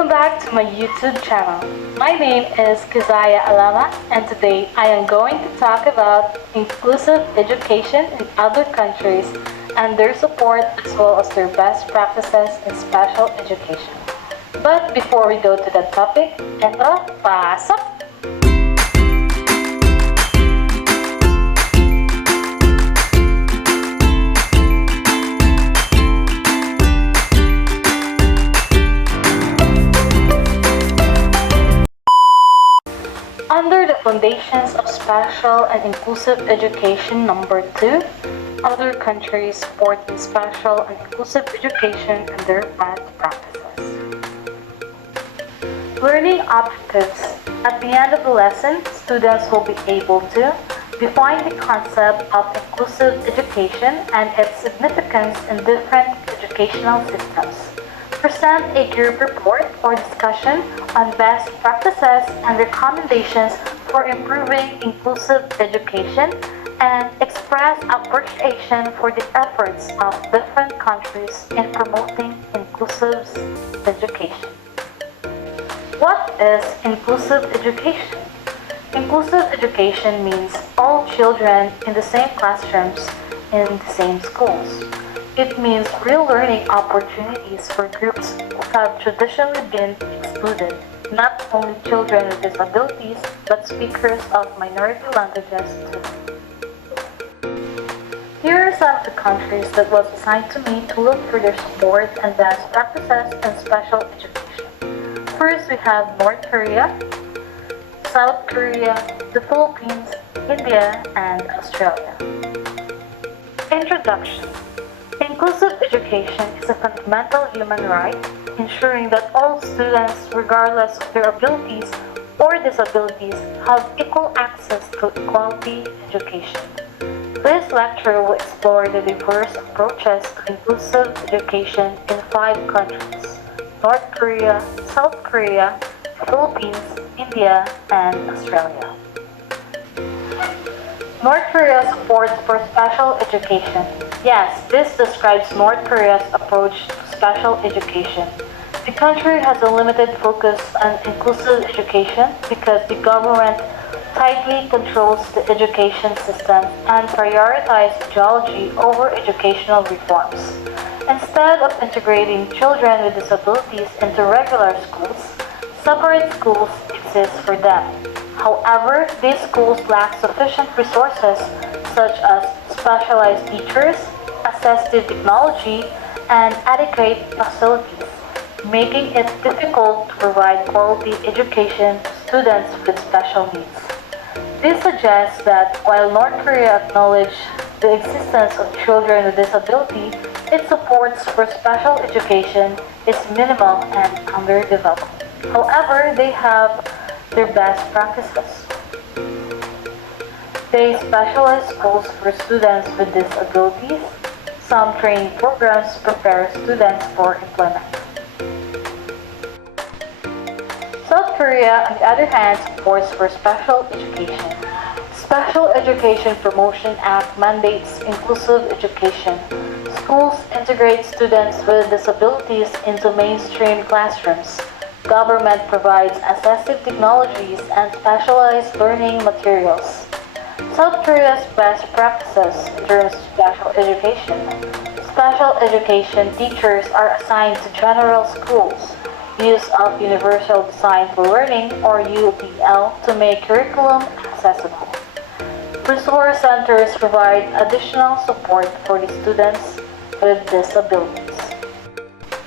Welcome back to my YouTube channel. My name is Kazaya Alama, and today I am going to talk about inclusive education in other countries and their support as well as their best practices in special education. But before we go to that topic, eto, pasok! Under the foundations of special and inclusive education number 2, other countries support in special and inclusive education and their best practices. Learning objectives. At the end of the lesson, students will be able to define the concept of inclusive education and its significance in different educational systems. Present a group report or discussion on best practices and recommendations for improving inclusive education and express appreciation for the efforts of different countries in promoting inclusive education. What is inclusive education? Inclusive education means all children in the same classrooms in the same schools. It means real learning opportunities for groups who have traditionally been excluded, not only children with disabilities, but speakers of minority languages too. Here are some of the countries that was assigned to me to look for their support and best practices in special education. First, we have North Korea, South Korea, the Philippines, India, and Australia. Introduction. Inclusive education is a fundamental human right, ensuring that all students, regardless of their abilities or disabilities, have equal access to quality education. This lecture will explore the diverse approaches to inclusive education in 5 countries: North Korea, South Korea, Philippines, India, and Australia. North Korea supports for special education. Yes, this describes North Korea's approach to special education. The country has a limited focus on inclusive education because the government tightly controls the education system and prioritizes ideology over educational reforms. Instead of integrating children with disabilities into regular schools, separate schools exist for them. However, these schools lack sufficient resources such as specialized teachers, assistive technology, and adequate facilities, making it difficult to provide quality education to students with special needs. This suggests that while North Korea acknowledges the existence of children with disability, its support for special education is minimal and underdeveloped. However, they have their best practices. They specialize schools for students with disabilities. Some training programs prepare students for employment. South Korea, on the other hand, supports for special education. Special Education Promotion Act mandates inclusive education. Schools integrate students with disabilities into mainstream classrooms. Government provides assistive technologies and specialized learning materials. South Korea's best practices in terms of special education. Special education teachers are assigned to general schools. Use of Universal Design for Learning, or UDL, to make curriculum accessible. Resource centers provide additional support for the students with disabilities.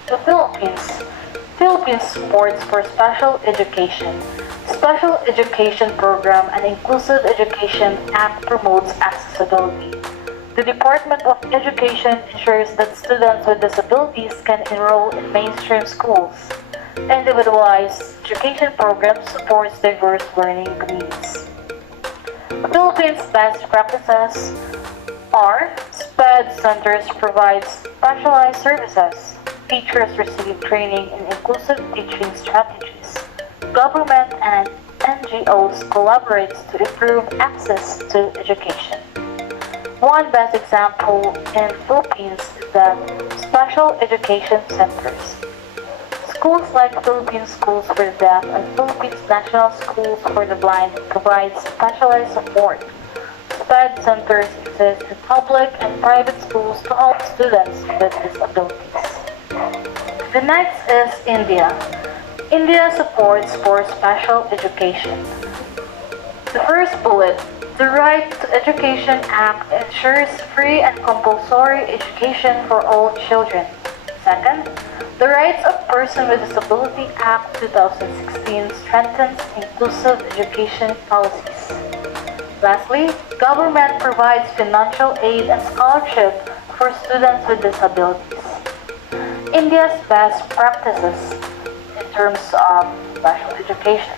The Philippines supports for special education. Special Education Program and Inclusive Education Act promotes accessibility. The Department of Education ensures that students with disabilities can enroll in mainstream schools. Individualized education program supports diverse learning needs. Philippines' best practices are SPED centers provide specialized services. Teachers receive training in inclusive teaching strategies. Government and NGOs collaborate to improve access to education. One best example in Philippines is the special education centers. Schools like Philippine Schools for the Deaf and Philippines National Schools for the Blind provide specialized support. SPED centers exist in public and private schools to help students with disabilities. The next is India. India supports for special education. The first bullet, the Right to Education Act ensures free and compulsory education for all children. Second, the Rights of Person with Disability Act 2016 strengthens inclusive education policies. Lastly, government provides financial aid and scholarship for students with disabilities. India's best practices in terms of special education.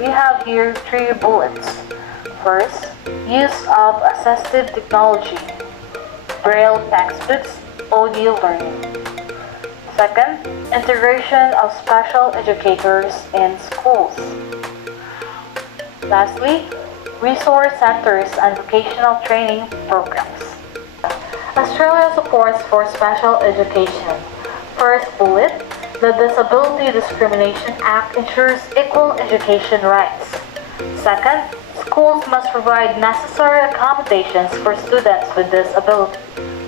We have here 3 bullets. First, use of assistive technology, braille textbooks, audio learning. Second, integration of special educators in schools. Lastly, resource centers and vocational training programs. Australia supports for special education. First bullet, the Disability Discrimination Act ensures equal education rights. Second, schools must provide necessary accommodations for students with disability.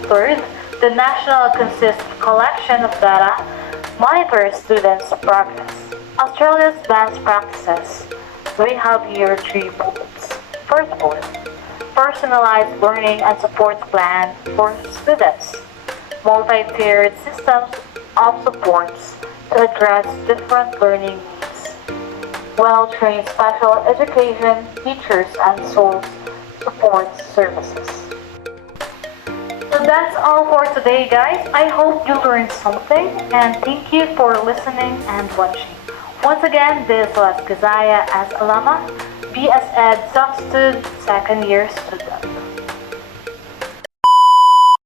Third, the national consistent collection of data monitors students' progress. Australia's best practices. We have here 3 bullets. First bullet, personalized learning and support plan for students. Multi-tiered systems of supports to address different learning needs. Well-trained special education teachers and support services. So that's all for today, guys. I hope you learned something and thank you for listening and watching. Once again, this was Kazaya as Alama, BS Ed Substitute Second Year Student.